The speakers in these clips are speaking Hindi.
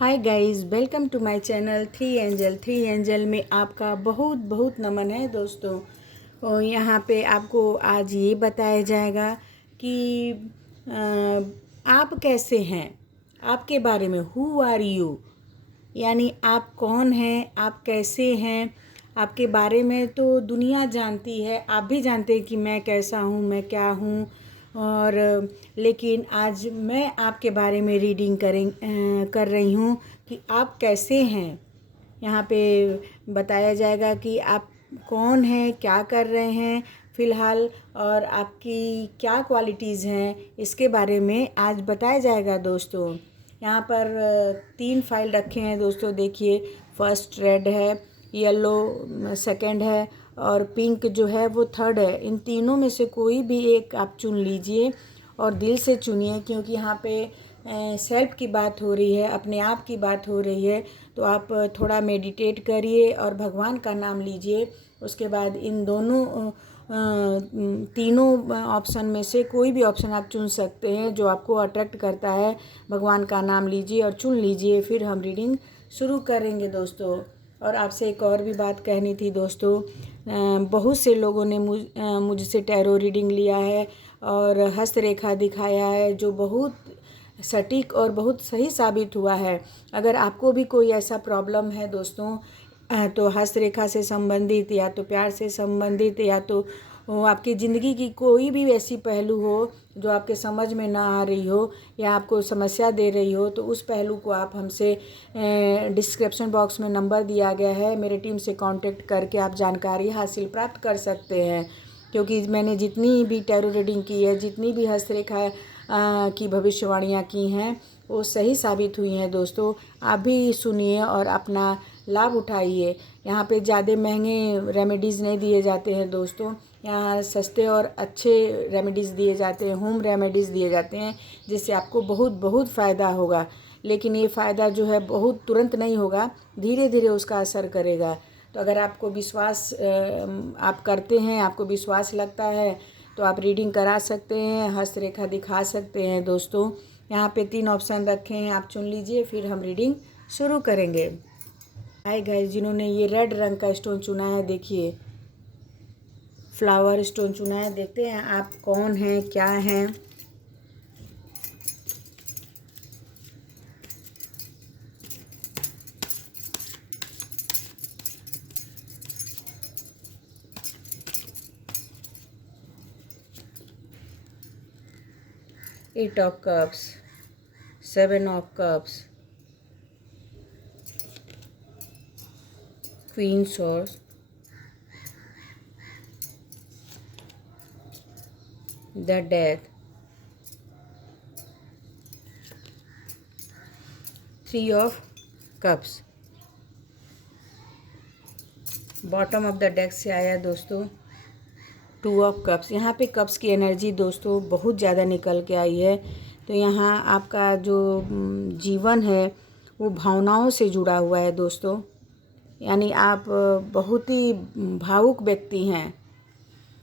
Hi guys, welcome to my channel three angel में आपका बहुत बहुत नमन है दोस्तों। और यहाँ पे आपको आज ये बताया जाएगा कि आप कैसे हैं, आपके बारे में हु आर यू, यानी आप कौन हैं, आप कैसे हैं। आपके बारे में तो दुनिया जानती है, आप भी जानते हैं कि मैं कैसा हूँ, मैं क्या हूँ। और लेकिन आज मैं आपके बारे में रीडिंग कर रही हूँ कि आप कैसे हैं। यहाँ पे बताया जाएगा कि आप कौन हैं, क्या कर रहे हैं फ़िलहाल, और आपकी क्या क्वालिटीज़ हैं, इसके बारे में आज बताया जाएगा दोस्तों। यहाँ पर 3 फाइल रखे हैं दोस्तों, देखिए। फर्स्ट रेड है, येलो सेकंड है और पिंक जो है वो थर्ड है। इन तीनों में से कोई भी एक आप चुन लीजिए और दिल से चुनिए, क्योंकि यहाँ पे सेल्फ की बात हो रही है, अपने आप की बात हो रही है। तो आप थोड़ा मेडिटेट करिए और भगवान का नाम लीजिए। उसके बाद इन दोनों तीनों ऑप्शन में से कोई भी ऑप्शन आप चुन सकते हैं जो आपको अट्रैक्ट करता है। भगवान का नाम लीजिए और चुन लीजिए, फिर हम रीडिंग शुरू करेंगे दोस्तों। और आपसे एक और भी बात कहनी थी दोस्तों। बहुत से लोगों ने मुझसे टैरो रीडिंग लिया है और हस्तरेखा दिखाया है, जो बहुत सटीक और बहुत सही साबित हुआ है। अगर आपको भी कोई ऐसा प्रॉब्लम है दोस्तों, तो हस्तरेखा से संबंधित या तो प्यार से संबंधित या तो आपकी ज़िंदगी की कोई भी ऐसी पहलू हो जो आपके समझ में ना आ रही हो या आपको समस्या दे रही हो, तो उस पहलू को आप हमसे डिस्क्रिप्शन बॉक्स में नंबर दिया गया है, मेरे टीम से कांटेक्ट करके आप जानकारी हासिल प्राप्त कर सकते हैं। क्योंकि मैंने जितनी भी टैरो रीडिंग की है, जितनी भी हस्तरेखा की भविष्यवाणियाँ की हैं, वो सही साबित हुई हैं दोस्तों। आप भी सुनिए और अपना लाभ उठाइए। यहाँ पे ज़्यादा महंगे रेमेडीज़ नहीं दिए जाते हैं दोस्तों, यहाँ सस्ते और अच्छे रेमेडीज़ दिए जाते हैं, होम रेमेडीज़ दिए जाते हैं, जिससे आपको बहुत बहुत फ़ायदा होगा। लेकिन ये फ़ायदा जो है बहुत तुरंत नहीं होगा, धीरे धीरे उसका असर करेगा। तो अगर आपको विश्वास आप करते हैं, आपको विश्वास लगता है, तो आप रीडिंग करा सकते हैं, हस्तरेखा दिखा सकते हैं दोस्तों। यहाँ पे 3 ऑप्शन रखे हैं, आप चुन लीजिए, फिर हम रीडिंग शुरू करेंगे। हाय गाइस, जिन्होंने ये रेड रंग का स्टोन चुना है, देखिए फ्लावर स्टोन चुना है। देखते हैं आप कौन हैं, क्या हैं। Eight of cups, 7 of cups, queen swords, the death, 3 of cups. Bottom of the deck से आया दोस्तों 2 ऑफ कप्स। यहाँ पे कप्स की एनर्जी दोस्तों बहुत ज़्यादा निकल के आई है। तो यहाँ आपका जो जीवन है वो भावनाओं से जुड़ा हुआ है दोस्तों। यानी आप बहुत ही भावुक व्यक्ति हैं,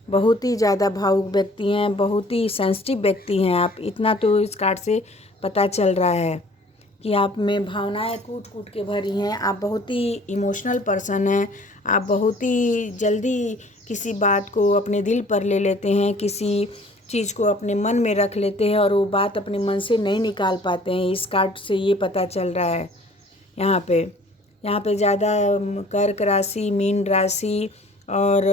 बहुत ही ज़्यादा भावुक व्यक्ति हैं, बहुत ही सेंसिटिव व्यक्ति हैं आप। इतना तो इस कार्ड से पता चल रहा है कि आप में भावनाएं कूट कूट के भरी हैं। आप बहुत ही इमोशनल पर्सन हैं। आप बहुत ही जल्दी किसी बात को अपने दिल पर ले लेते हैं, किसी चीज़ को अपने मन में रख लेते हैं और वो बात अपने मन से नहीं निकाल पाते हैं। इस कार्ड से ये पता चल रहा है। यहाँ पे ज़्यादा कर्क राशि, मीन राशि और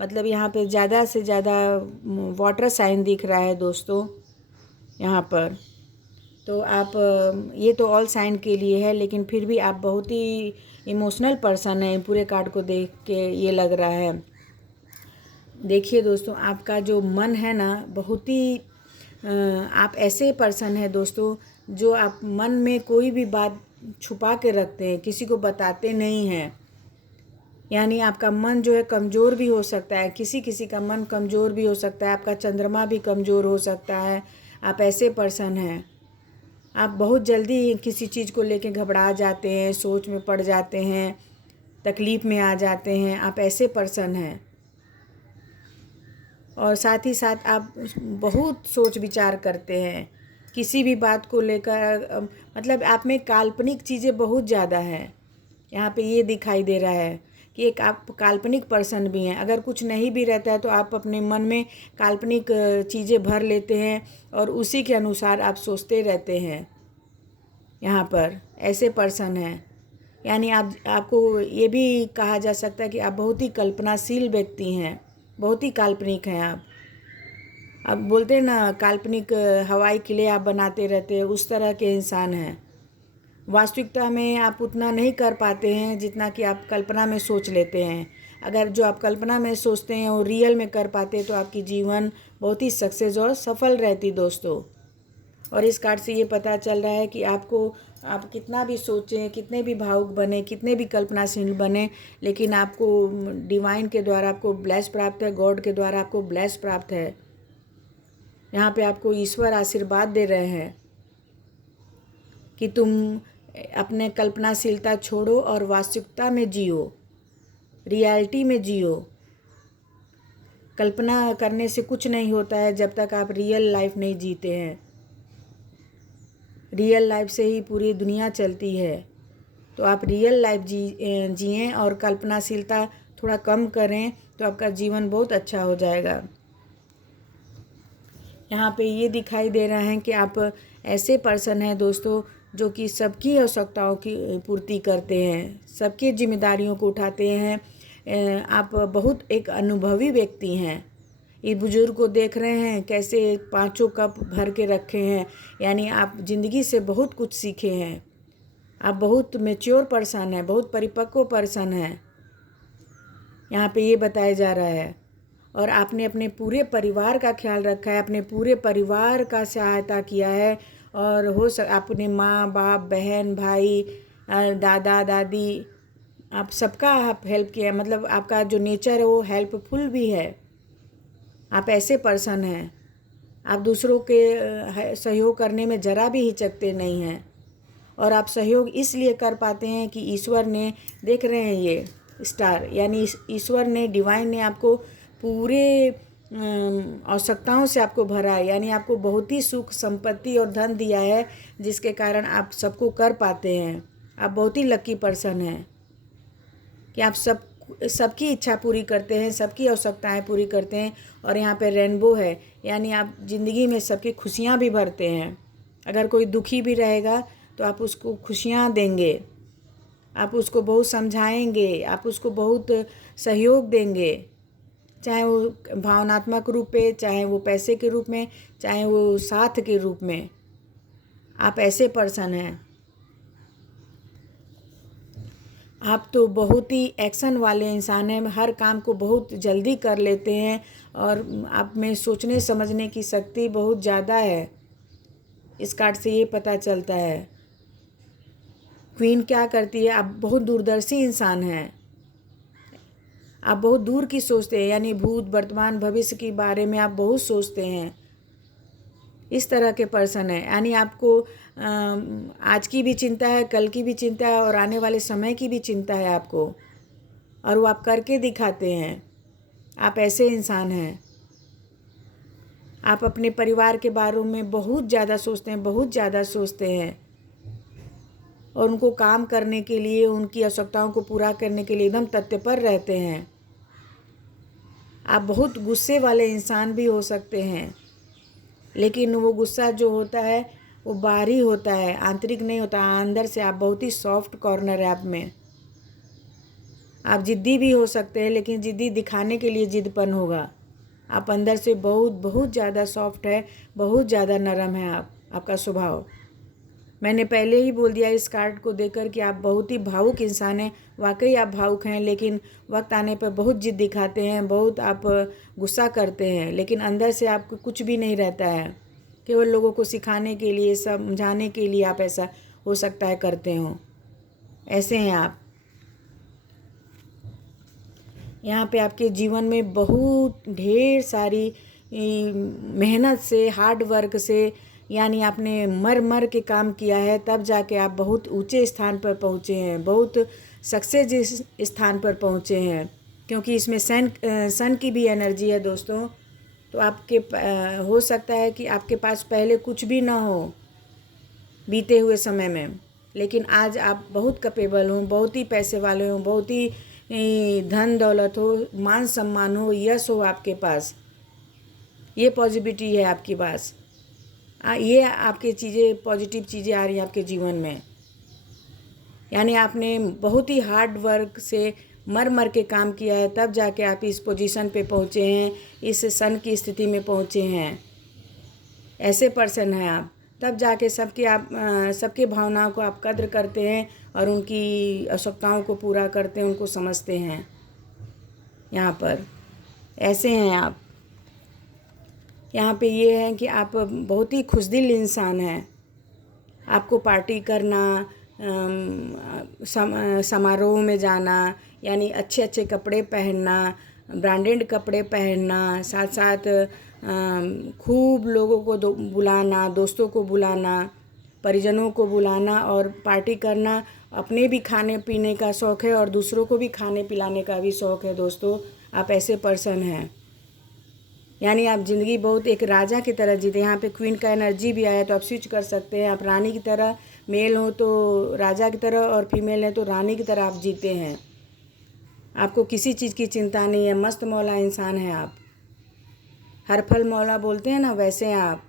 मतलब यहाँ पे ज़्यादा से ज़्यादा वाटर साइन दिख रहा है दोस्तों यहाँ पर। तो आप ये तो ऑल साइन के लिए है, लेकिन फिर भी आप बहुत ही इमोशनल पर्सन हैं, पूरे कार्ड को देख के ये लग रहा है। देखिए दोस्तों, आपका जो मन है ना, बहुत ही आप ऐसे पर्सन हैं दोस्तों जो आप मन में कोई भी बात छुपा के रखते हैं, किसी को बताते नहीं हैं। यानी आपका मन जो है कमज़ोर भी हो सकता है, किसी किसी का मन कमज़ोर भी हो सकता है, आपका चंद्रमा भी कमज़ोर हो सकता है। आप ऐसे पर्सन हैं, आप बहुत जल्दी किसी चीज़ को लेके घबरा जाते हैं, सोच में पड़ जाते हैं, तकलीफ़ में आ जाते हैं। आप ऐसे पर्सन हैं। और साथ ही साथ आप बहुत सोच विचार करते हैं, किसी भी बात को लेकर मतलब आप में काल्पनिक चीज़ें बहुत ज़्यादा हैं। यहाँ पे ये दिखाई दे रहा है कि एक आप काल्पनिक पर्सन भी हैं। अगर कुछ नहीं भी रहता है तो आप अपने मन में काल्पनिक चीज़ें भर लेते हैं और उसी के अनुसार आप सोचते रहते हैं। यहाँ पर ऐसे पर्सन हैं, यानी आपको ये भी कहा जा सकता है कि आप बहुत ही कल्पनाशील व्यक्ति हैं, बहुत ही काल्पनिक हैं आप। अब बोलते हैं ना, काल्पनिक हवाई किले आप बनाते रहते हैं, उस तरह के इंसान हैं। वास्तविकता में आप उतना नहीं कर पाते हैं जितना कि आप कल्पना में सोच लेते हैं। अगर जो आप कल्पना में सोचते हैं वो रियल में कर पाते तो आपकी जीवन बहुत ही सक्सेस और सफल रहती दोस्तों। और इस कार्ड से ये पता चल रहा है कि आप कितना भी सोचें, कितने भी भावुक बने, कितने भी कल्पनाशील बने, लेकिन आपको डिवाइन के द्वारा आपको ब्लेस प्राप्त है, गॉड के द्वारा आपको ब्लेस प्राप्त है। यहाँ पे आपको ईश्वर आशीर्वाद दे रहे हैं कि तुम अपने कल्पनाशीलता छोड़ो और वास्तविकता में जियो, रियलिटी में जियो। कल्पना करने से कुछ नहीं होता है जब तक आप रियल लाइफ नहीं जीते हैं। रियल लाइफ से ही पूरी दुनिया चलती है। तो आप रियल लाइफ जिएं और कल्पनाशीलता थोड़ा कम करें तो आपका जीवन बहुत अच्छा हो जाएगा। यहाँ पे ये दिखाई दे रहा है कि आप ऐसे पर्सन हैं दोस्तों जो कि सबकी आवश्यकताओं की पूर्ति करते हैं, सबकी जिम्मेदारियों को उठाते हैं। आप बहुत एक अनुभवी व्यक्ति हैं। इस बुजुर्ग को देख रहे हैं कैसे 5 कप भर के रखे हैं, यानी आप ज़िंदगी से बहुत कुछ सीखे हैं। आप बहुत मैच्योर पर्सन हैं, बहुत परिपक्व पर्सन हैं, यहाँ पे ये बताया जा रहा है। और आपने अपने पूरे परिवार का ख्याल रखा है, अपने पूरे परिवार का सहायता किया है। और आपने माँ बाप, बहन भाई, दादा दादी, आप सबका आप हेल्प किया। मतलब आपका जो नेचर है वो हेल्पफुल भी है। आप ऐसे पर्सन हैं, आप दूसरों के सहयोग करने में ज़रा भी हिचकते नहीं हैं। और आप सहयोग इसलिए कर पाते हैं कि ईश्वर ने, देख रहे हैं ये स्टार, यानी ईश्वर ने, डिवाइन ने आपको पूरे आवश्यकताओं से आपको भरा है। यानी आपको बहुत ही सुख, संपत्ति और धन दिया है जिसके कारण आप सबको कर पाते हैं। आप बहुत ही लकी पर्सन हैं कि आप सबकी इच्छा पूरी करते हैं, सबकी आवश्यकताएं पूरी करते हैं। और यहाँ पे रेनबो है, यानी आप ज़िंदगी में सबकी खुशियाँ भी भरते हैं। अगर कोई दुखी भी रहेगा तो आप उसको खुशियाँ देंगे, आप उसको बहुत समझाएंगे, आप उसको बहुत सहयोग देंगे, चाहे वो भावनात्मक रूप पे, चाहे वो पैसे के रूप में, चाहे वो साथ के रूप में। आप ऐसे पर्सन हैं। आप तो बहुत ही एक्शन वाले इंसान हैं, हर काम को बहुत जल्दी कर लेते हैं और आप में सोचने समझने की शक्ति बहुत ज़्यादा है। इस कार्ड से ये पता चलता है। क्वीन क्या करती है, आप बहुत दूरदर्शी इंसान हैं। आप बहुत दूर की सोचते हैं, यानी भूत, वर्तमान, भविष्य के बारे में आप बहुत सोचते हैं। इस तरह के पर्सन है, यानी आपको आज की भी चिंता है, कल की भी चिंता है और आने वाले समय की भी चिंता है आपको, और वो आप करके दिखाते हैं। आप ऐसे इंसान हैं। आप अपने परिवार के बारे में बहुत ज़्यादा सोचते हैं, बहुत ज़्यादा सोचते हैं, और उनको काम करने के लिए, उनकी आवश्यकताओं को पूरा करने के लिए एकदम तत्पर रहते हैं। आप बहुत गुस्से वाले इंसान भी हो सकते हैं, लेकिन वो गुस्सा जो होता है वो बाहरी होता है, आंतरिक नहीं होता। अंदर से आप बहुत ही सॉफ्ट कॉर्नर है आप में। आप ज़िद्दी भी हो सकते हैं, लेकिन ज़िद्दी दिखाने के लिए ज़िद्दपन होगा। आप अंदर से बहुत बहुत ज़्यादा सॉफ्ट है, बहुत ज़्यादा नरम है आपका स्वभाव। मैंने पहले ही बोल दिया इस कार्ड को देखकर कि आप बहुत ही भावुक इंसान हैं। वाकई आप भावुक हैं, लेकिन वक्त आने पर बहुत जिद दिखाते हैं, बहुत आप गुस्सा करते हैं, लेकिन अंदर से आपको कुछ भी नहीं रहता है। केवल लोगों को सिखाने के लिए, समझाने के लिए आप ऐसा हो सकता है करते हो। ऐसे हैं आप। यहाँ पे आपके जीवन में बहुत ढेर सारी मेहनत से, हार्ड वर्क से, यानी आपने मर मर के काम किया है, तब जाके आप बहुत ऊंचे स्थान पर पहुँचे हैं, बहुत सक्सेस स्थान पर पहुँचे हैं। क्योंकि इसमें सन की भी एनर्जी है दोस्तों। तो आपके हो सकता है कि आपके पास पहले कुछ भी ना हो बीते हुए समय में, लेकिन आज आप बहुत कैपेबल हो, बहुत ही पैसे वाले हो, बहुत ही धन दौलत हो, मान सम्मान हो, यश हो आपके पास। ये पॉजिटिविटी है आपके पास। ये आपके चीज़ें पॉजिटिव चीज़ें आ रही हैं आपके जीवन में। यानी आपने बहुत ही हार्ड वर्क से मर मर के काम किया है, तब जाके आप इस पोजीशन पे पहुँचे हैं, इस सन की स्थिति में पहुँचे हैं। ऐसे पर्सन हैं आप, तब जाके सबके भावनाओं को आप कद्र करते हैं और उनकी आवश्यकताओं को पूरा करते हैं, उनको समझते हैं। यहाँ पर ऐसे हैं आप। यहाँ पे ये है कि आप बहुत ही खुशदिल इंसान हैं। आपको पार्टी करना, समारोह में जाना, यानी अच्छे अच्छे कपड़े पहनना, ब्रांडेड कपड़े पहनना, साथ साथ खूब लोगों को बुलाना, दोस्तों को बुलाना, परिजनों को बुलाना और पार्टी करना। अपने भी खाने पीने का शौक़ है और दूसरों को भी खाने पिलाने का भी शौक़ है। दोस्तों, आप ऐसे पर्सन हैं। यानी आप ज़िंदगी बहुत एक राजा की तरह जीते। यहाँ पे क्वीन का एनर्जी भी आया तो आप स्विच कर सकते हैं। आप रानी की तरह, मेल हो तो राजा की तरह और फीमेल है तो रानी की तरह आप जीते हैं। आपको किसी चीज़ की चिंता नहीं है। मस्त मौला इंसान है आप। हर फल मौला बोलते हैं ना, वैसे हैं आप।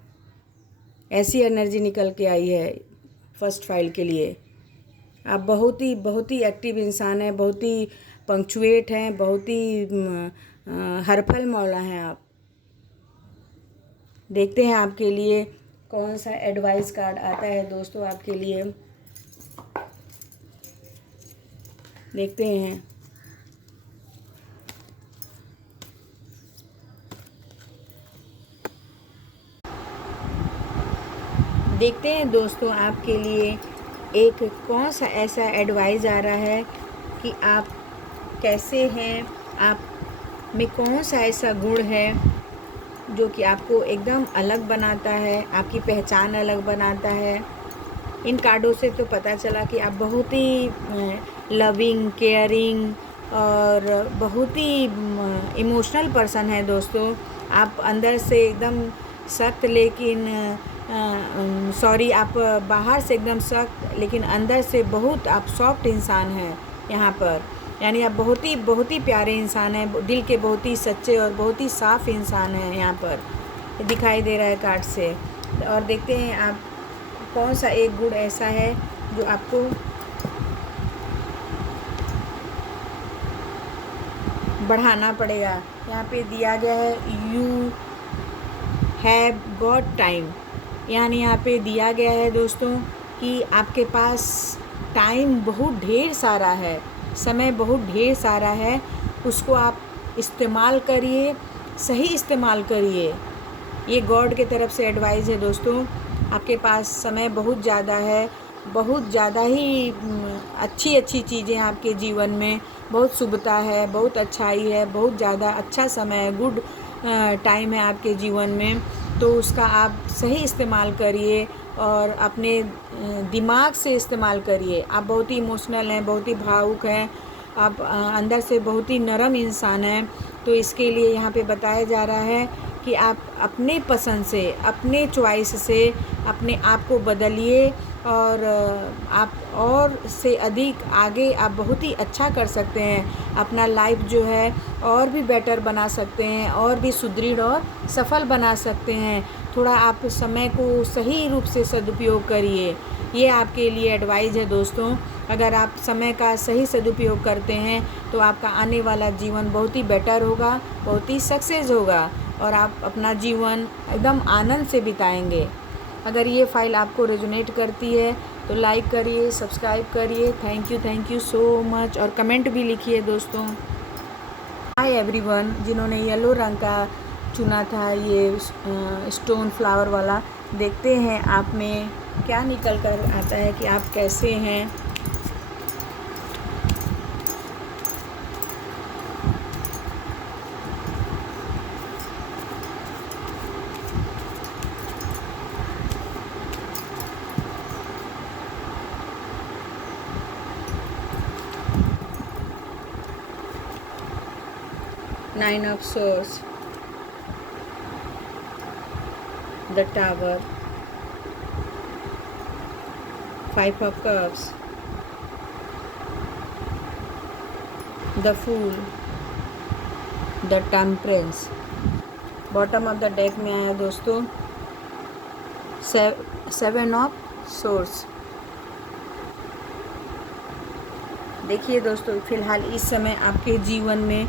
ऐसी एनर्जी निकल के आई है फर्स्ट फाइल के लिए। आप बहुत ही एक्टिव इंसान हैं, बहुत ही पंक्चुएट हैं, बहुत ही हर फल मौला हैं आप। देखते हैं आपके लिए कौन सा एडवाइस कार्ड आता है दोस्तों आपके लिए। देखते हैं। देखते हैं दोस्तों आपके लिए एक कौन सा ऐसा एडवाइस आ रहा है कि आप कैसे हैं, आप में कौन सा ऐसा गुण है जो कि आपको एकदम अलग बनाता है, आपकी पहचान अलग बनाता है। इन कार्डों से तो पता चला कि आप बहुत ही लविंग, केयरिंग और बहुत ही इमोशनल पर्सन हैं दोस्तों। आप अंदर से एकदम सख्त, लेकिन आप बाहर से एकदम सख्त लेकिन अंदर से बहुत आप सॉफ्ट इंसान हैं यहाँ पर। यानी आप बहुत ही प्यारे इंसान हैं, दिल के बहुत ही सच्चे और बहुत ही साफ़ इंसान हैं यहाँ पर दिखाई दे रहा है कार्ड से। और देखते हैं आप कौन सा एक गुण ऐसा है जो आपको बढ़ाना पड़ेगा। यहाँ पे दिया गया है यू हैव गॉट टाइम। यानी यहाँ पे दिया गया है दोस्तों कि आपके पास टाइम बहुत ढेर सारा है, समय बहुत ढेर सारा है। उसको आप इस्तेमाल करिए, सही इस्तेमाल करिए। ये गॉड के तरफ से एडवाइस है दोस्तों। आपके पास समय बहुत ज़्यादा है, बहुत ज़्यादा ही अच्छी चीज़ें आपके जीवन में, बहुत शुभता है, बहुत अच्छाई है, बहुत ज़्यादा अच्छा समय है, गुड टाइम है आपके जीवन में। तो उसका आप सही इस्तेमाल करिए और अपने दिमाग से इस्तेमाल करिए। आप बहुत ही इमोशनल हैं, बहुत ही भावुक हैं, आप अंदर से बहुत ही नरम इंसान हैं। तो इसके लिए यहाँ पे बताया जा रहा है कि आप अपने पसंद से, अपने चॉइस से अपने आप को बदलिए और आप और से अधिक आगे आप बहुत ही अच्छा कर सकते हैं। अपना लाइफ जो है और भी बेटर बना सकते हैं, और भी सुदृढ़ और सफल बना सकते हैं। थोड़ा आप समय को सही रूप से सदुपयोग करिए। ये आपके लिए एडवाइस है दोस्तों। अगर आप समय का सही सदुपयोग करते हैं तो आपका आने वाला जीवन बहुत ही बेटर होगा, बहुत ही सक्सेस होगा और आप अपना जीवन एकदम आनंद से बिताएंगे। अगर ये फ़ाइल आपको रेजोनेट करती है तो लाइक करिए, सब्सक्राइब करिए। थैंक यू सो मच और कमेंट भी लिखिए दोस्तों। हाय एवरीवन, जिन्होंने येलो रंग का चुना था ये स्टोन फ्लावर वाला, देखते हैं आप में क्या निकल कर आता है कि आप कैसे हैं। Nine of swords, the tower, 5 of cups, the fool, the temperance. Bottom of the deck में आया दोस्तों 7 of swords। देखिए दोस्तों, फ़िलहाल इस समय आपके जीवन में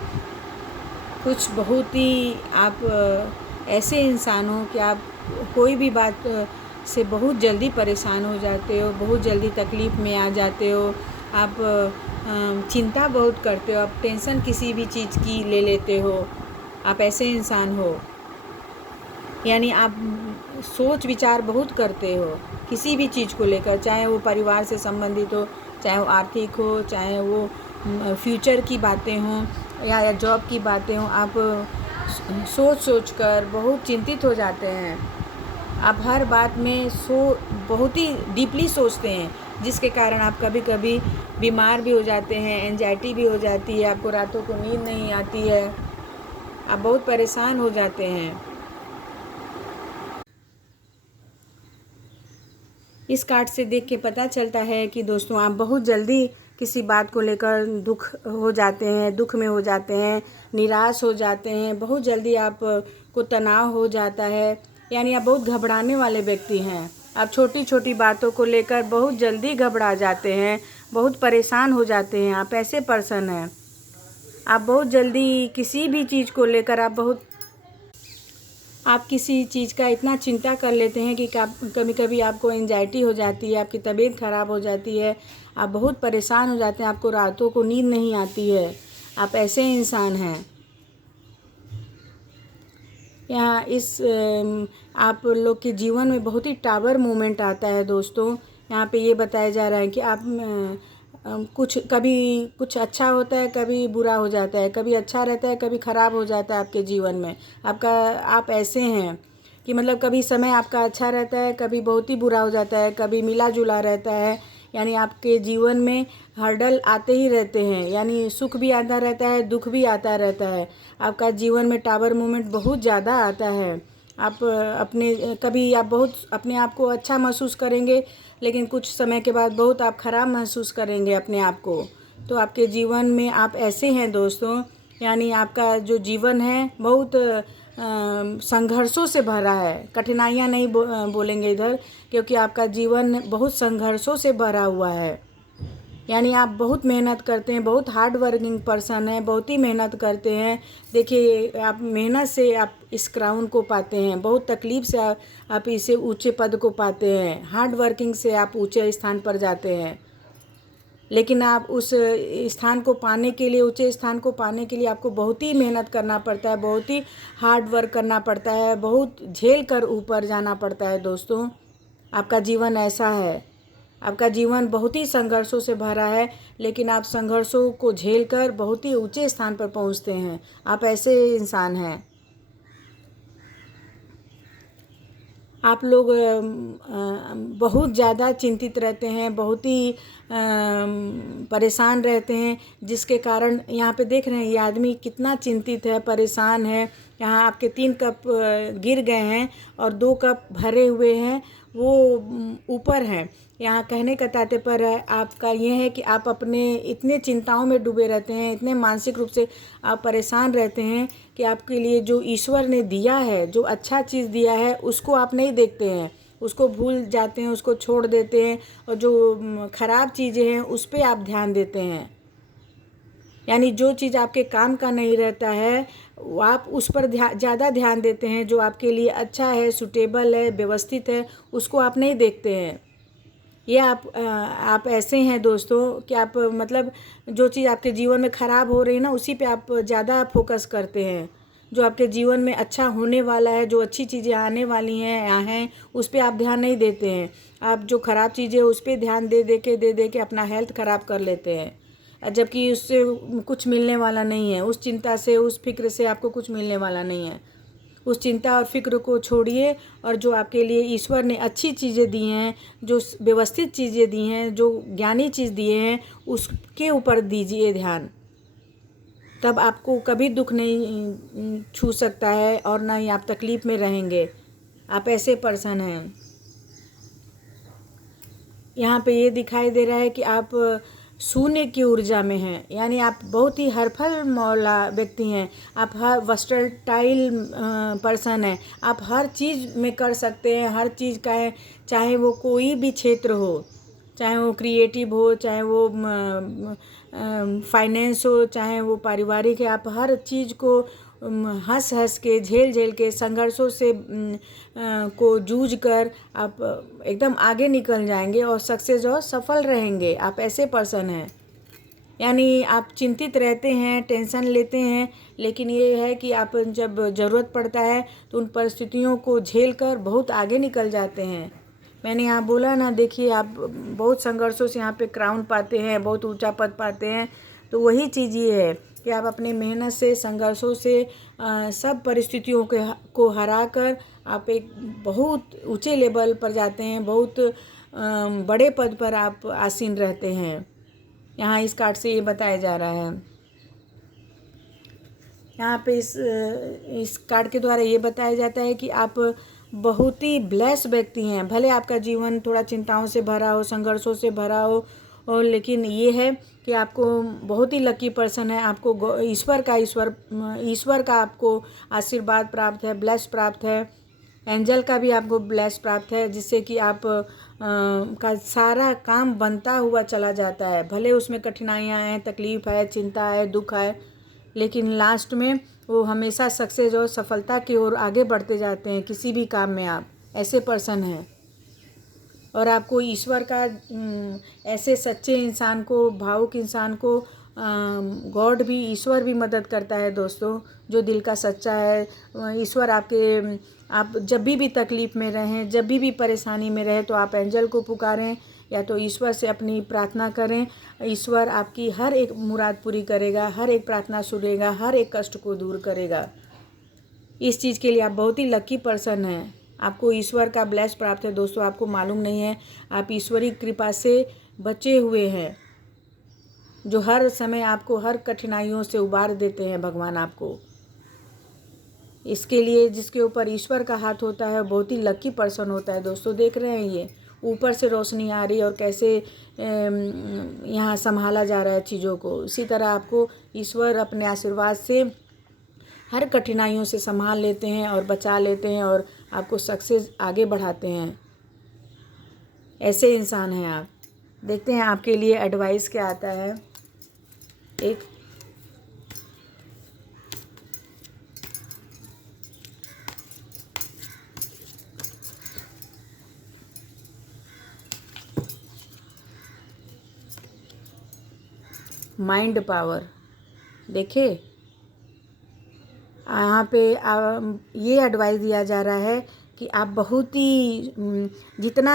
कुछ बहुत ही आप ऐसे इंसान हो कि आप कोई भी बात से बहुत जल्दी परेशान हो जाते हो, बहुत जल्दी तकलीफ़ में आ जाते हो। आप चिंता बहुत करते हो, आप टेंशन किसी भी चीज़ की ले लेते हो। आप ऐसे इंसान हो, यानी आप सोच विचार बहुत करते हो किसी भी चीज़ को लेकर, चाहे वो परिवार से संबंधित हो, चाहे वो आर्थिक हो, चाहे वो फ्यूचर की बातें हों या जॉब की बातें हों। आप सोच कर बहुत चिंतित हो जाते हैं। आप हर बात में बहुत ही डीपली सोचते हैं, जिसके कारण आप कभी कभी बीमार भी हो जाते हैं, एंजाइटी भी हो जाती है, आपको रातों को नींद नहीं आती है, आप बहुत परेशान हो जाते हैं। इस कार्ड से देख के पता चलता है कि दोस्तों आप बहुत जल्दी किसी बात को लेकर दुख में हो जाते हैं, निराश हो जाते हैं, बहुत जल्दी आप को तनाव हो जाता है, यानी आप बहुत घबराने वाले व्यक्ति हैं। आप छोटी छोटी बातों को लेकर बहुत जल्दी घबरा जाते हैं, बहुत परेशान हो जाते हैं। आप ऐसे पर्सन हैं, आप बहुत जल्दी किसी भी चीज़ को लेकर आप किसी चीज़ का इतना चिंता कर लेते हैं कि कभी कभी आपको एंजाइटी हो जाती है, आपकी तबीयत ख़राब हो जाती है, आप बहुत परेशान हो जाते हैं, आपको रातों को नींद नहीं आती है। आप ऐसे इंसान हैं। यहाँ आप लोग के जीवन में बहुत ही टावर मोमेंट आता है दोस्तों। यहाँ पे ये बताया जा रहा है कि आप कभी कुछ अच्छा होता है, कभी बुरा हो जाता है, कभी अच्छा रहता है, कभी ख़राब हो जाता है आपके जीवन में। आप ऐसे हैं कि मतलब कभी समय आपका अच्छा रहता है, कभी बहुत ही बुरा हो जाता है, कभी मिला जुला रहता है। यानी आपके जीवन में हर्डल आते ही रहते हैं, यानी सुख भी आता रहता है, दुख भी आता रहता है। आपका जीवन में टावर मोमेंट बहुत ज़्यादा आता है। आप कभी आप बहुत अपने आप को अच्छा महसूस करेंगे, लेकिन कुछ समय के बाद बहुत आप ख़राब महसूस करेंगे अपने आप को। तो आपके जीवन में आप ऐसे हैं दोस्तों, यानी आपका जो जीवन है बहुत संघर्षों से भरा है। कठिनाइयाँ नहीं बोलेंगे इधर, क्योंकि आपका जीवन बहुत संघर्षों से भरा हुआ है। यानी आप बहुत मेहनत करते हैं, बहुत हार्ड वर्किंग पर्सन हैं, बहुत ही मेहनत करते हैं। देखिए, आप मेहनत से आप इस क्राउन को पाते हैं, बहुत तकलीफ़ से आप इसे ऊंचे पद को पाते हैं, हार्ड वर्किंग से आप ऊंचे स्थान पर जाते हैं। लेकिन आप उस स्थान को पाने के लिए, ऊंचे स्थान को पाने के लिए आपको बहुत ही मेहनत करना पड़ता है, बहुत ही हार्ड वर्क करना पड़ता है, बहुत झेल कर ऊपर जाना पड़ता है दोस्तों। आपका जीवन ऐसा है, आपका जीवन बहुत ही संघर्षों से भरा है, लेकिन आप संघर्षों को झेलकर बहुत ही ऊंचे स्थान पर पहुंचते हैं। आप ऐसे इंसान हैं। आप लोग बहुत ज़्यादा चिंतित रहते हैं, बहुत ही परेशान रहते हैं, जिसके कारण यहाँ पे देख रहे हैं ये आदमी कितना चिंतित है, परेशान है। यहाँ आपके 3 कप गिर गए हैं और 2 कप भरे हुए हैं, वो ऊपर हैं। यहाँ कहने का तात्पर्य आपका ये है कि आप अपने इतने चिंताओं में डूबे रहते हैं, इतने मानसिक रूप से आप परेशान रहते हैं कि आपके लिए जो ईश्वर ने दिया है, जो अच्छा चीज़ दिया है, उसको आप नहीं देखते हैं, उसको भूल जाते हैं, उसको छोड़ देते हैं, और जो ख़राब चीज़ें हैं उस पर आप ध्यान देते हैं। यानी जो चीज़ आपके काम का नहीं रहता है, आप उस पर ज़्यादा ध्यान देते हैं। जो आपके लिए अच्छा है, सूटेबल है, व्यवस्थित है, उसको आप नहीं देखते हैं। ये आप ऐसे हैं दोस्तों कि आप मतलब जो चीज़ आपके जीवन में ख़राब हो रही है ना, उसी पे आप ज़्यादा फोकस करते हैं। जो आपके जीवन में अच्छा होने वाला है, जो अच्छी चीज़ें आने वाली हैं उस पे आप ध्यान नहीं देते हैं। आप जो ख़राब चीज़ें उस पर ध्यान दे के अपना हेल्थ ख़राब कर लेते हैं, जबकि उससे कुछ मिलने वाला नहीं है। उस चिंता से, उस फिक्र से आपको कुछ मिलने वाला नहीं है। उस चिंता और फिक्र को छोड़िए, और जो आपके लिए ईश्वर ने अच्छी चीज़ें दी हैं, जो व्यवस्थित चीज़ें दी हैं, जो ज्ञानी चीज़ दिए हैं, उसके ऊपर दीजिए ध्यान। तब आपको कभी दुख नहीं छू सकता है, और ना ही आप तकलीफ़ में रहेंगे। आप ऐसे पर्सन हैं। यहाँ पे ये दिखाई दे रहा है कि आप शून्य की ऊर्जा में हैं, यानी आप बहुत ही हरफल मौला व्यक्ति हैं। आप हर वर्सटाइल पर्सन हैं। आप हर चीज़ में कर सकते हैं, हर चीज़ का है, चाहे वो कोई भी क्षेत्र हो, चाहे वो क्रिएटिव हो, चाहे वो फाइनेंस हो, चाहे वो पारिवारिक है। आप हर चीज़ को हंस हंस के, झेल झेल के, संघर्षों से को जूझ कर आप एकदम आगे निकल जाएंगे और सक्सेस और सफल रहेंगे। आप ऐसे पर्सन हैं, यानी आप चिंतित रहते हैं, टेंशन लेते हैं, लेकिन ये है कि आप जब ज़रूरत पड़ता है तो उन परिस्थितियों को झेल कर बहुत आगे निकल जाते हैं। मैंने यहाँ बोला ना, देखिए आप बहुत संघर्षों से यहाँ पे क्राउन पाते हैं, बहुत ऊंचा पद पाते हैं। तो वही चीज़ ये है कि आप अपने मेहनत से, संघर्षों से, सब परिस्थितियों को हरा कर आप एक बहुत ऊंचे लेवल पर जाते हैं, बहुत बड़े पद पर आप आसीन रहते हैं। यहाँ इस कार्ड से ये बताया जा रहा है। यहाँ पे इस कार्ड के द्वारा ये बताया जाता है कि आप बहुत ही ब्लेस व्यक्ति हैं। भले आपका जीवन थोड़ा चिंताओं से भरा हो, संघर्षों से भरा हो, और लेकिन ये है कि आपको बहुत ही लकी पर्सन है। आपको ईश्वर का आपको आशीर्वाद प्राप्त है, ब्लेस प्राप्त है। एंजल का भी आपको ब्लेस प्राप्त है, जिससे कि आप का सारा काम बनता हुआ चला जाता है। भले उसमें कठिनाइयाँ हैं, तकलीफ़ है, चिंता है, दुख है, लेकिन लास्ट में वो हमेशा सक्सेस और सफलता की ओर आगे बढ़ते जाते हैं। किसी भी काम में आप ऐसे पर्सन हैं। और आपको ईश्वर का ऐसे सच्चे इंसान को, भावुक इंसान को गॉड भी, ईश्वर भी मदद करता है दोस्तों, जो दिल का सच्चा है। ईश्वर आप जब भी तकलीफ़ में रहें, जब भी परेशानी में रहें, तो आप एंजल को पुकारें या तो ईश्वर से अपनी प्रार्थना करें। ईश्वर आपकी हर एक मुराद पूरी करेगा, हर एक प्रार्थना सुनेगा, हर एक कष्ट को दूर करेगा। इस चीज़ के लिए आप बहुत ही लकी पर्सन हैं। आपको ईश्वर का ब्लेस प्राप्त है दोस्तों, आपको मालूम नहीं है। आप ईश्वरी कृपा से बचे हुए हैं, जो हर समय आपको हर कठिनाइयों से उबार देते हैं भगवान आपको। इसके लिए जिसके ऊपर ईश्वर का हाथ होता है बहुत ही लकी पर्सन होता है दोस्तों। देख रहे हैं ये ऊपर से रोशनी आ रही है और कैसे यहाँ संभाला जा रहा है चीज़ों को। इसी तरह आपको ईश्वर अपने आशीर्वाद से हर कठिनाइयों से संभाल लेते हैं और बचा लेते हैं और आपको सक्सेस आगे बढ़ाते हैं। ऐसे इंसान हैं आप। देखते हैं आपके लिए एडवाइस क्या आता है। एक माइंड पावर, देखिए यहाँ पे ये एडवाइस दिया जा रहा है कि आप बहुत ही जितना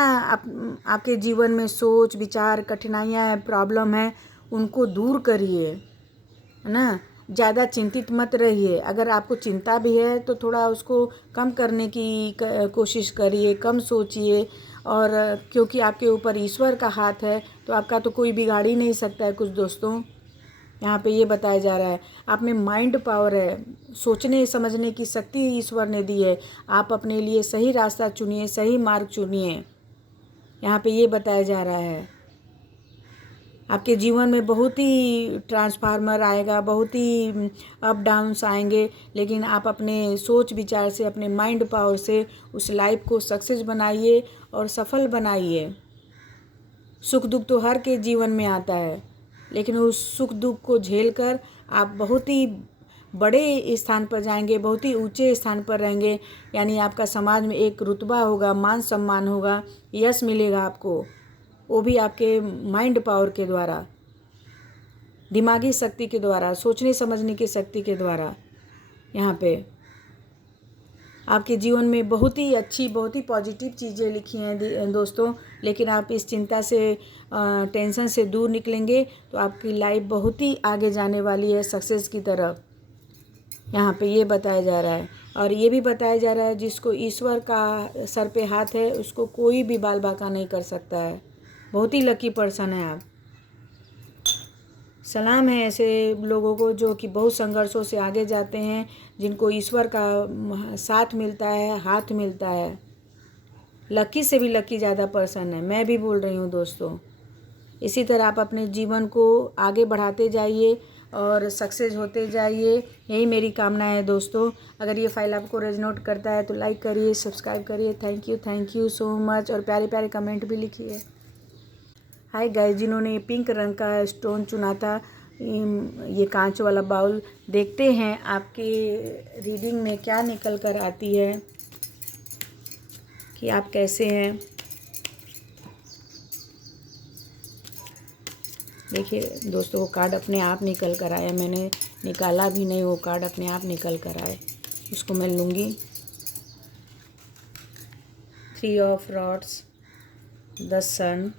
आपके जीवन में सोच विचार, कठिनाइयाँ हैं, प्रॉब्लम है, उनको दूर करिए, है ना। ज़्यादा चिंतित मत रहिए। अगर आपको चिंता भी है तो थोड़ा उसको कम करने की कोशिश करिए, कम सोचिए। और क्योंकि आपके ऊपर ईश्वर का हाथ है तो आपका तो कोई बिगाड़ ही नहीं सकता है कुछ दोस्तों। यहाँ पे ये बताया जा रहा है आप में माइंड पावर है, सोचने समझने की शक्ति ईश्वर ने दी है। आप अपने लिए सही रास्ता चुनिए, सही मार्ग चुनिए। यहाँ पे ये बताया जा रहा है आपके जीवन में बहुत ही ट्रांसफार्मर आएगा, बहुत ही अप डाउन्स आएंगे, लेकिन आप अपने सोच विचार से, अपने माइंड पावर से उस लाइफ को सक्सेस बनाइए और सफल बनाइए। सुख दुख तो हर के जीवन में आता है, लेकिन उस सुख दुख को झेल कर आप बहुत ही बड़े स्थान पर जाएंगे, बहुत ही ऊंचे स्थान पर रहेंगे। यानी आपका समाज में एक रुतबा होगा, मान सम्मान होगा, यश मिलेगा आपको, वो भी आपके माइंड पावर के द्वारा, दिमागी शक्ति के द्वारा, सोचने समझने की शक्ति के द्वारा। यहाँ पे आपके जीवन में बहुत ही अच्छी, बहुत ही पॉजिटिव चीज़ें लिखी हैं दोस्तों। लेकिन आप इस चिंता से, टेंशन से दूर निकलेंगे तो आपकी लाइफ बहुत ही आगे जाने वाली है सक्सेस की तरफ। यहाँ पे ये बताया जा रहा है। और ये भी बताया जा रहा है जिसको ईश्वर का सर पे हाथ है उसको कोई भी बाल बाका नहीं कर सकता है। बहुत ही लकी पर्सन है आप। सलाम है ऐसे लोगों को जो कि बहुत संघर्षों से आगे जाते हैं, जिनको ईश्वर का साथ मिलता है, हाथ मिलता है। लकी से भी लकी ज़्यादा पर्सन है, मैं भी बोल रही हूँ दोस्तों। इसी तरह आप अपने जीवन को आगे बढ़ाते जाइए और सक्सेस होते जाइए, यही मेरी कामना है दोस्तों। अगर ये फाइल आपको रेजोनेट करता है तो लाइक करिए, सब्सक्राइब करिए। Thank you so much. और प्यारे प्यारे कमेंट भी लिखिए। हाय गाइस, जिन्होंने ये पिंक रंग का स्टोन चुना था, ये कांच वाला बाउल, देखते हैं आपके रीडिंग में क्या निकल कर आती है कि आप कैसे हैं। देखिए दोस्तों, वो कार्ड अपने आप निकल कर आया, मैंने निकाला भी नहीं, वो कार्ड अपने आप निकल कर आए। उसको मैं लूँगी। 3 of rods, the sun,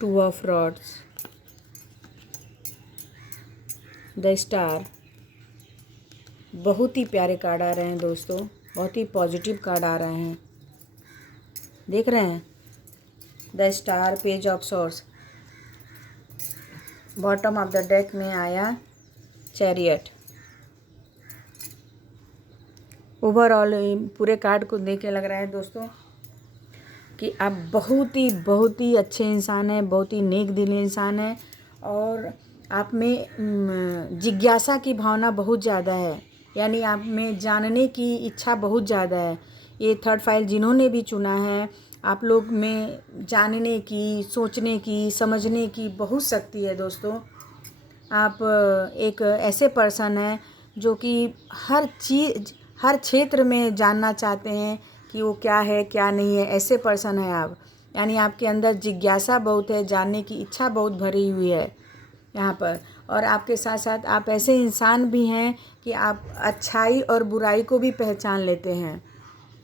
two of rods, the star. बहुत ही प्यारे कार्ड आ रहे हैं दोस्तों, बहुत ही पॉजिटिव कार्ड आ रहे हैं, देख रहे हैं। The star, page of source. Bottom of the deck में आया चैरियट। ओवरऑल पूरे कार्ड को देख के लग रहा है दोस्तों कि आप बहुत ही अच्छे इंसान हैं, बहुत ही नेक दिल इंसान हैं, और आप में जिज्ञासा की भावना बहुत ज़्यादा है, यानी आप में जानने की इच्छा बहुत ज़्यादा है। ये थर्ड फाइल जिन्होंने भी चुना है, आप लोग में जानने की, सोचने की, समझने की बहुत शक्ति है दोस्तों। आप एक ऐसे पर्सन हैं जो कि हर क्षेत्र में जानना चाहते हैं कि वो क्या है क्या नहीं है, ऐसे पर्सन है आप। यानी आपके अंदर जिज्ञासा बहुत है, जानने की इच्छा बहुत भरी हुई है यहाँ पर। और आपके साथ साथ आप ऐसे इंसान भी हैं कि आप अच्छाई और बुराई को भी पहचान लेते हैं।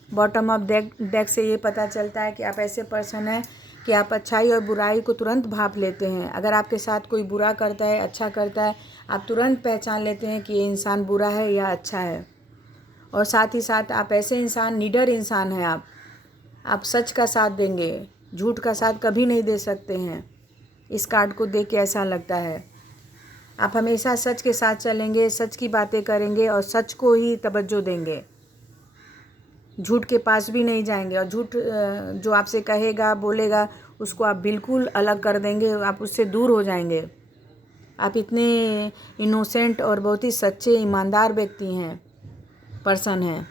बॉटम ऑफ डेक से ये पता चलता है कि आप ऐसे पर्सन हैं कि आप अच्छाई और बुराई को तुरंत भाप लेते हैं। अगर आपके साथ कोई बुरा करता है, अच्छा करता है, आप तुरंत पहचान लेते हैं कि ये इंसान बुरा है या अच्छा है। और साथ ही साथ आप ऐसे इंसान, निडर इंसान हैं आप सच का साथ देंगे, झूठ का साथ कभी नहीं दे सकते हैं। इस कार्ड को देख के ऐसा लगता है आप हमेशा सच के साथ चलेंगे, सच की बातें करेंगे और सच को ही तवज्जो देंगे, झूठ के पास भी नहीं जाएंगे। और झूठ जो आपसे कहेगा, बोलेगा, उसको आप बिल्कुल अलग कर देंगे, आप उससे दूर हो जाएंगे। आप इतने इनोसेंट और बहुत ही सच्चे, ईमानदार व्यक्ति हैं, पर्सन हैं।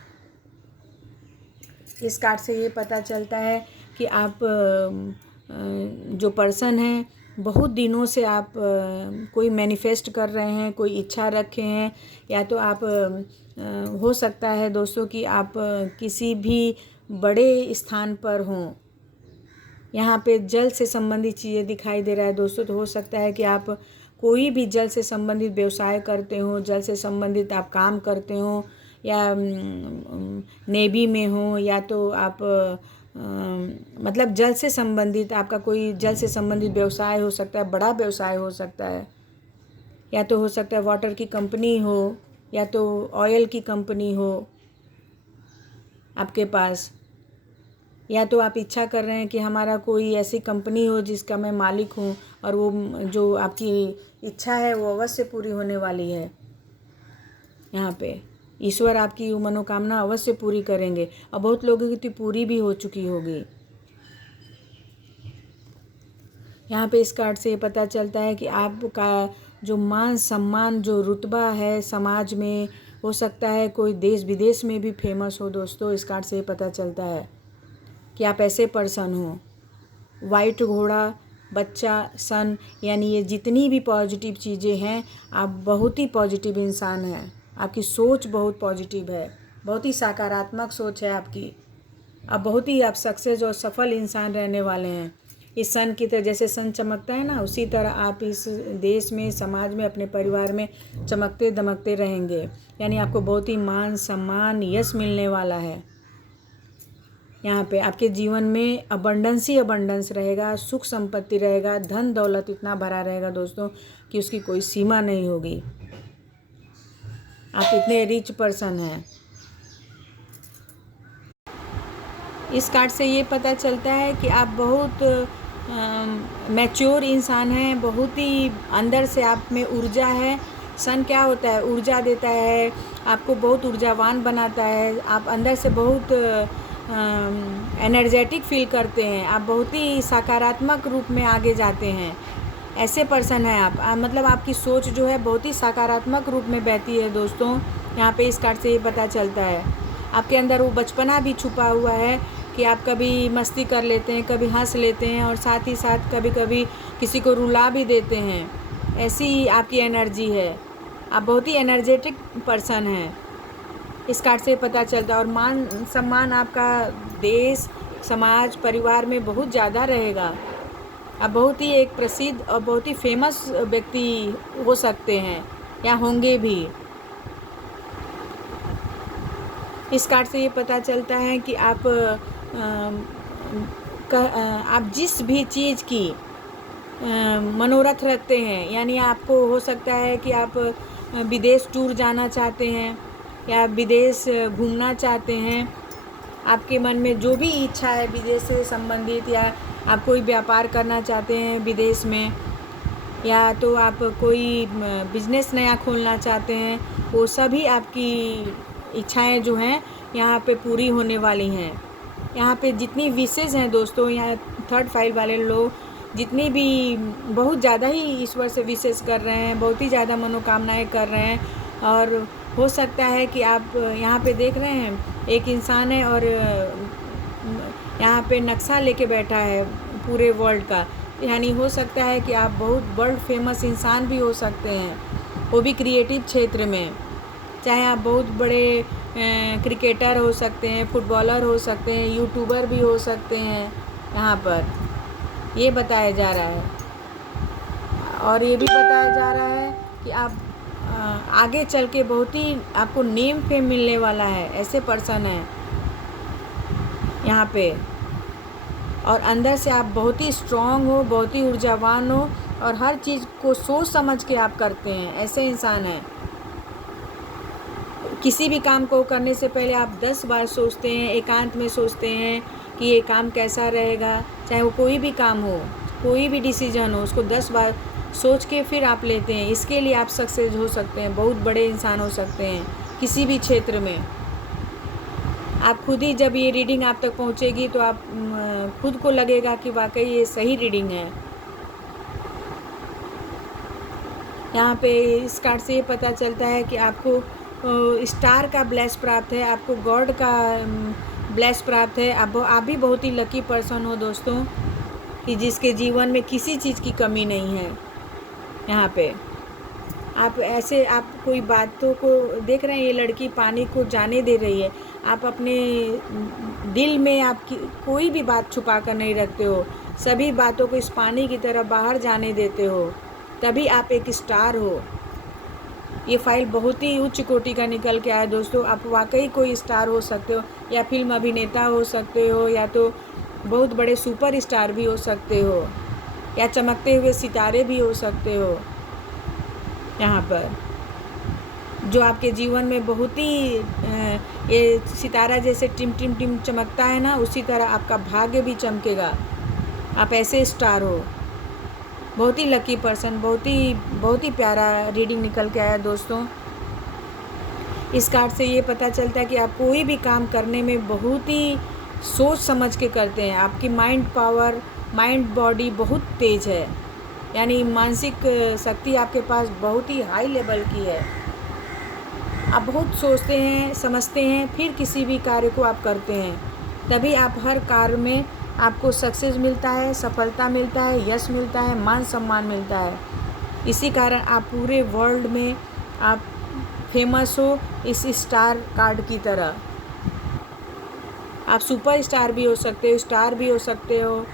इस कार्ड से ये पता चलता है कि आप जो पर्सन हैं, बहुत दिनों से आप कोई मैनिफेस्ट कर रहे हैं, कोई इच्छा रखे हैं, या तो आप हो सकता है दोस्तों कि आप किसी भी बड़े स्थान पर हों। यहाँ पे जल से संबंधित चीज़ें दिखाई दे रहा है दोस्तों। तो हो सकता है कि आप कोई भी जल से संबंधित व्यवसाय करते हो, जल से संबंधित आप काम करते हो, या नेवी में हो, या तो आप मतलब जल से संबंधित आपका कोई जल से संबंधित व्यवसाय हो सकता है, बड़ा व्यवसाय हो सकता है, या तो हो सकता है वाटर की कंपनी हो, या तो ऑयल की कंपनी हो आपके पास, या तो आप इच्छा कर रहे हैं कि हमारा कोई ऐसी कंपनी हो जिसका मैं मालिक हूँ, और वो जो आपकी इच्छा है वो अवश्य पूरी होने वाली है। यहाँ पे ईश्वर आपकी मनोकामना अवश्य पूरी करेंगे, और बहुत लोगों की तो पूरी भी हो चुकी होगी। यहाँ पे इस कार्ड से ये पता चलता है कि आपका जो मान सम्मान, जो रुतबा है समाज में, हो सकता है कोई देश विदेश में भी फेमस हो दोस्तों। इस कार्ड से ये पता चलता है कि आप ऐसे पर्सन हो। वाइट घोड़ा, बच्चा, सन, यानी ये जितनी भी पॉजिटिव चीज़ें हैं, आप बहुत ही पॉजिटिव इंसान हैं। आपकी सोच बहुत पॉजिटिव है, बहुत ही सकारात्मक सोच है आपकी। अब बहुत ही आप सक्सेस और सफल इंसान रहने वाले हैं। इस सन की तरह, जैसे सन चमकता है ना, उसी तरह आप इस देश में, समाज में, अपने परिवार में चमकते दमकते रहेंगे। यानी आपको बहुत ही मान सम्मान, यश मिलने वाला है। यहाँ पे आपके जीवन में अबंडेंस ही अबंडेंस रहेगा, सुख संपत्ति रहेगा, धन दौलत इतना भरा रहेगा दोस्तों कि उसकी कोई सीमा नहीं होगी। आप इतने रिच पर्सन हैं। इस कार्ड से ये पता चलता है कि आप बहुत मैच्योर इंसान हैं, बहुत ही अंदर से आप में ऊर्जा है, सन क्या होता है, ऊर्जा देता है, आपको बहुत ऊर्जावान बनाता है, आप अंदर से बहुत एनर्जेटिक फील करते हैं, आप बहुत ही सकारात्मक रूप में आगे जाते हैं। ऐसे पर्सन है आप, मतलब आपकी सोच जो है बहुत ही सकारात्मक रूप में बहती है दोस्तों। यहाँ पे इस कार्ड से ये पता चलता है आपके अंदर वो बचपना भी छुपा हुआ है कि आप कभी मस्ती कर लेते हैं, कभी हंस लेते हैं और साथ ही साथ कभी कभी किसी को रुला भी देते हैं। ऐसी आपकी एनर्जी है, आप बहुत ही एनर्जेटिक पर्सन हैं, इस कार्ड से पता चलता है। और मान सम्मान आपका देश, समाज, परिवार में बहुत ज़्यादा रहेगा। आप बहुत ही एक प्रसिद्ध और बहुत ही फेमस व्यक्ति हो सकते हैं या होंगे भी। इस कार्ड से ये पता चलता है कि आप जिस भी चीज़ की मनोरथ रखते हैं, यानी आपको हो सकता है कि आप विदेश टूर जाना चाहते हैं या विदेश घूमना चाहते हैं, आपके मन में जो भी इच्छा है विदेश से संबंधित, या आप कोई व्यापार करना चाहते हैं विदेश में, या तो आप कोई बिजनेस नया खोलना चाहते हैं, वो सभी आपकी इच्छाएं जो हैं यहाँ पे पूरी होने वाली हैं। यहाँ पे जितनी विशेष हैं दोस्तों, यहाँ थर्ड फाइल वाले लोग जितनी भी बहुत ज़्यादा ही ईश्वर से विशेष कर रहे हैं, बहुत ही ज़्यादा मनोकामनाएं कर रहे हैं। और हो सकता है कि आप यहाँ पे देख रहे हैं एक इंसान है और यहाँ पे नक्शा लेके बैठा है पूरे वर्ल्ड का, यानी हो सकता है कि आप बहुत वर्ल्ड फेमस इंसान भी हो सकते हैं, वो भी क्रिएटिव क्षेत्र में। चाहे आप बहुत बड़े क्रिकेटर हो सकते हैं, फुटबॉलर हो सकते हैं, यूट्यूबर भी हो सकते हैं, यहाँ पर ये बताया जा रहा है। और ये भी बताया जा रहा है कि आप आगे चल के बहुत ही आपको नेम फेम मिलने वाला है, ऐसे पर्सन हैं यहाँ पे। और अंदर से आप बहुत ही स्ट्रॉन्ग हो, बहुत ही ऊर्जावान हो और हर चीज़ को सोच समझ के आप करते हैं, ऐसे इंसान हैं। किसी भी काम को करने से पहले आप 10 बार सोचते हैं, एकांत में सोचते हैं कि ये काम कैसा रहेगा, चाहे वो कोई भी काम हो, कोई भी डिसीजन हो, उसको 10 बार सोच के फिर आप लेते हैं। इसके लिए आप सक्सेस हो सकते हैं, बहुत बड़े इंसान हो सकते हैं किसी भी क्षेत्र में। आप खुद ही जब ये रीडिंग आप तक पहुंचेगी तो आप खुद को लगेगा कि वाकई ये सही रीडिंग है। यहाँ पे इस कार्ड से ये पता चलता है कि आपको स्टार का ब्लेस प्राप्त है, आपको गॉड का ब्लेस प्राप्त है। आप भी बहुत ही लकी पर्सन हो दोस्तों, कि जिसके जीवन में किसी चीज़ की कमी नहीं है। यहाँ पे आप ऐसे, आप कोई बातों को देख रहे हैं, ये लड़की पानी को जाने दे रही है, आप अपने दिल में आपकी कोई भी बात छुपा कर नहीं रखते हो, सभी बातों को इस पानी की तरह बाहर जाने देते हो, तभी आप एक स्टार हो। ये फाइल बहुत ही उच्च कोटि का निकल के आया दोस्तों। आप वाकई कोई स्टार हो सकते हो, या फिल्म अभिनेता हो सकते हो, या तो बहुत बड़े सुपर स्टार भी हो सकते हो, या चमकते हुए सितारे भी हो सकते हो। यहाँ पर जो आपके जीवन में बहुत ही ये सितारा जैसे टिम टिम टिम चमकता है ना, उसी तरह आपका भाग्य भी चमकेगा। आप ऐसे स्टार हो, बहुत ही लकी पर्सन। बहुत ही प्यारा रीडिंग निकल के आया दोस्तों। इस कार्ड से ये पता चलता है कि आप कोई भी काम करने में बहुत ही सोच समझ के करते हैं। आपकी माइंड पावर, माइंड बॉडी बहुत तेज है, यानी मानसिक शक्ति आपके पास बहुत ही हाई लेवल की है। आप बहुत सोचते हैं, समझते हैं, फिर किसी भी कार्य को आप करते हैं, तभी आप हर कार्य में आपको सक्सेस मिलता है, सफलता मिलता है, यश मिलता है, मान सम्मान मिलता है। इसी कारण आप पूरे वर्ल्ड में आप फेमस हो, इस स्टार कार्ड की तरह। आप सुपर स्टार भी हो सकते हो, स्टार भी हो सकते हो,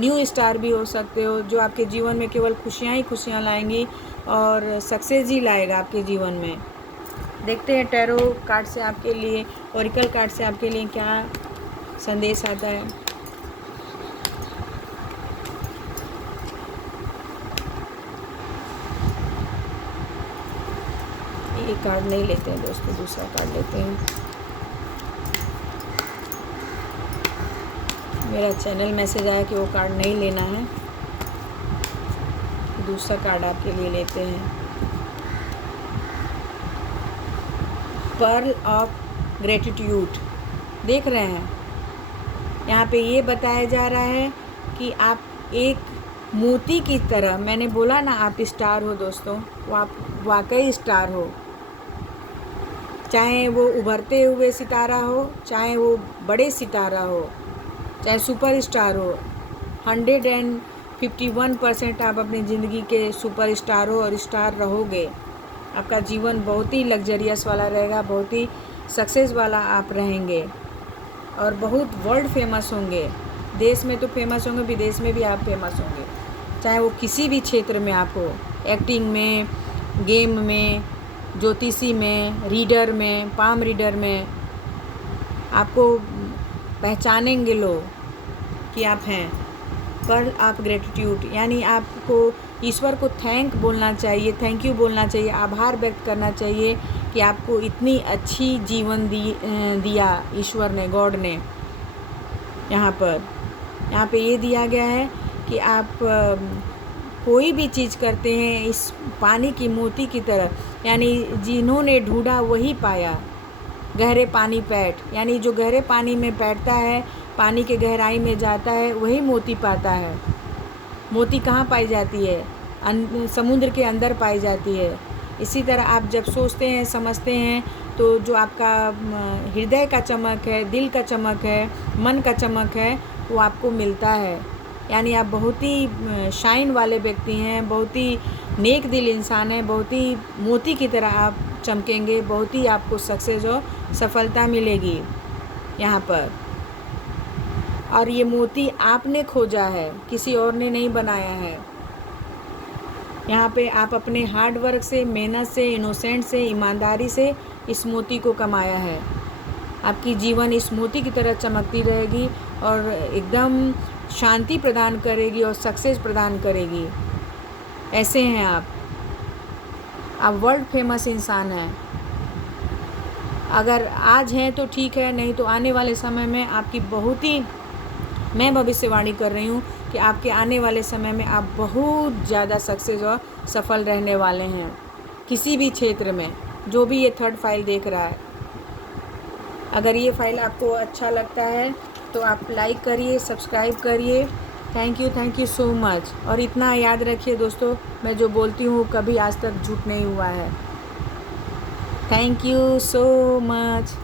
न्यू स्टार भी हो सकते हो, जो आपके जीवन में केवल खुशियाँ ही खुशियाँ लाएंगी और सक्सेस ही लाएगा आपके जीवन में। देखते हैं टैरो कार्ड से आपके लिए, ओरिकल कार्ड से आपके लिए क्या संदेश आता है। ये कार्ड नहीं लेते हैं दोस्तों, दूसरा कार्ड लेते हैं। मेरा चैनल मैसेज आया कि वो कार्ड नहीं लेना है, दूसरा कार्ड आपके लिए लेते हैं। Pearl of gratitude. देख रहे हैं, यहाँ पे ये बताया जा रहा है कि आप एक मोती की तरह, मैंने बोला ना आप स्टार हो दोस्तों, वो आप वाकई स्टार हो। चाहे वो उभरते हुए सितारा हो, चाहे वो बड़े सितारा हो, चाहे सुपर स्टार हो, 151% आप अपनी ज़िंदगी के सुपर स्टार हो और स्टार रहोगे। आपका जीवन बहुत ही लग्जरियस वाला रहेगा, बहुत ही सक्सेस वाला आप रहेंगे और बहुत वर्ल्ड फेमस होंगे। देश में तो फेमस होंगे, विदेश में भी आप फेमस होंगे, चाहे वो किसी भी क्षेत्र में आप हो, एक्टिंग में, गेम में, ज्योतिषी में, रीडर में, पाम रीडर में। आपको पहचानेंगे लोग कि आप हैं। पर्ल ऑफ ग्रेटिट्यूड यानी आपको ईश्वर को बोलना चाहिए, थैंक यू बोलना चाहिए, आभार व्यक्त करना चाहिए कि आपको इतनी अच्छी जीवन दिया ईश्वर ने, गॉड ने। यहाँ पे ये दिया गया है कि आप कोई भी चीज़ करते हैं इस पानी की मोती की तरह, यानी जिन्होंने ढूंढा वही पाया। गहरे पानी पैठ, यानी जो गहरे पानी में बैठता है, पानी के गहराई में जाता है, वही मोती पाता है। मोती कहाँ पाई जाती है? समुद्र के अंदर पाई जाती है। इसी तरह आप जब सोचते हैं, समझते हैं, तो जो आपका हृदय का चमक है, दिल का चमक है, मन का चमक है, वो आपको मिलता है। यानी आप बहुत ही शाइन वाले व्यक्ति हैं, बहुत ही नेक दिल इंसान हैं, बहुत ही मोती की तरह आप चमकेंगे, बहुत ही आपको सक्सेस और सफलता मिलेगी यहाँ पर। और ये मोती आपने खोजा है, किसी और ने नहीं बनाया है। यहाँ पे आप अपने हार्ड वर्क से, मेहनत से, इनोसेंट से, ईमानदारी से इस मोती को कमाया है। आपकी जीवन इस मोती की तरह चमकती रहेगी और एकदम शांति प्रदान करेगी और सक्सेस प्रदान करेगी। ऐसे हैं आप वर्ल्ड फेमस इंसान हैं। अगर आज हैं तो ठीक है, नहीं तो आने वाले समय में आपकी बहुत ही, मैं भविष्यवाणी कर रही हूँ कि आपके आने वाले समय में आप बहुत ज़्यादा सक्सेस और सफल रहने वाले हैं किसी भी क्षेत्र में। जो भी ये थर्ड फाइल देख रहा है, अगर ये फाइल आपको अच्छा लगता है तो आप लाइक करिए, सब्सक्राइब करिए। Thank you so much. और इतना याद रखिए दोस्तों, मैं जो बोलती हूँ कभी आज तक झूठ नहीं हुआ है। Thank you so much.